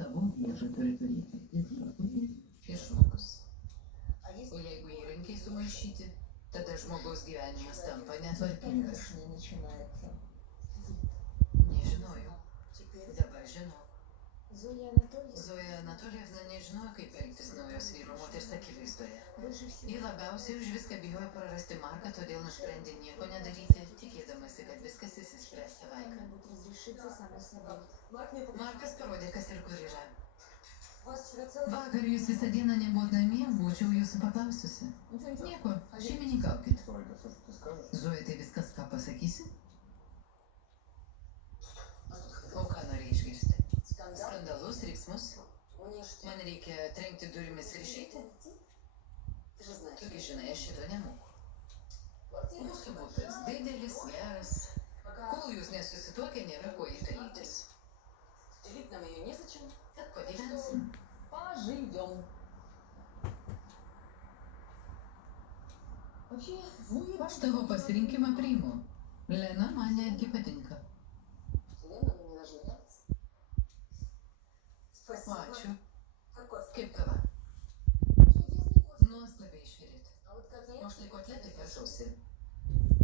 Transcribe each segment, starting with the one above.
savo viežą turi turėti įsakoti ir žmogus. O jeigu įrankiai sumaišyti, tada žmogaus gyvenimas tampa netvarkingas. Nežinojau. Dabar žinau. Zoja Anatolievna nežinojo, kaip elgtis naujos vyro moters akivaizdoje. Ji labiausiai už viską bijojo prarasti Marką, todėl nusprendė nieko nedaryti, tikėdamasi, kad viskas išsispręs savaime. Markas parodė, kas ir kur yra. Vakar jūs visą dieną nebuvot namie, būčiau jūsų paklaususi. Nieko, šeimininkaukit. Zoja, tai viskas, ką pasakysi? O ką norėjai išgirsti? Skandalus, riksmus? Man reikia trenkti durimis ir išeiti? Tugi žinai, aš šito nemoku. Mūsų butas didelis, geras. Kol jūs nesusituokę, nėra ko įdarytis. Tad pagyvensim. Aš tavo pasirinkimą priimu. Lena man netgi patinka. Ačiū. Kaip kava? Nuostabiai išvirėt. O štai kotletai prašausi.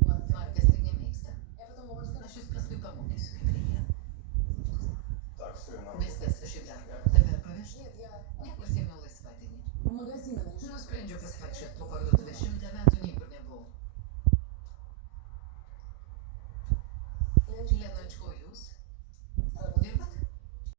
Markas tai nemėgsta. Aš jūs paskui pamokysiu, kaip reikia. Viskas, aš į darbą. Tave pavežti? Nepasiėmiau laisvadienį. Nusprendžiau pasivaikščioti po parduotuvę.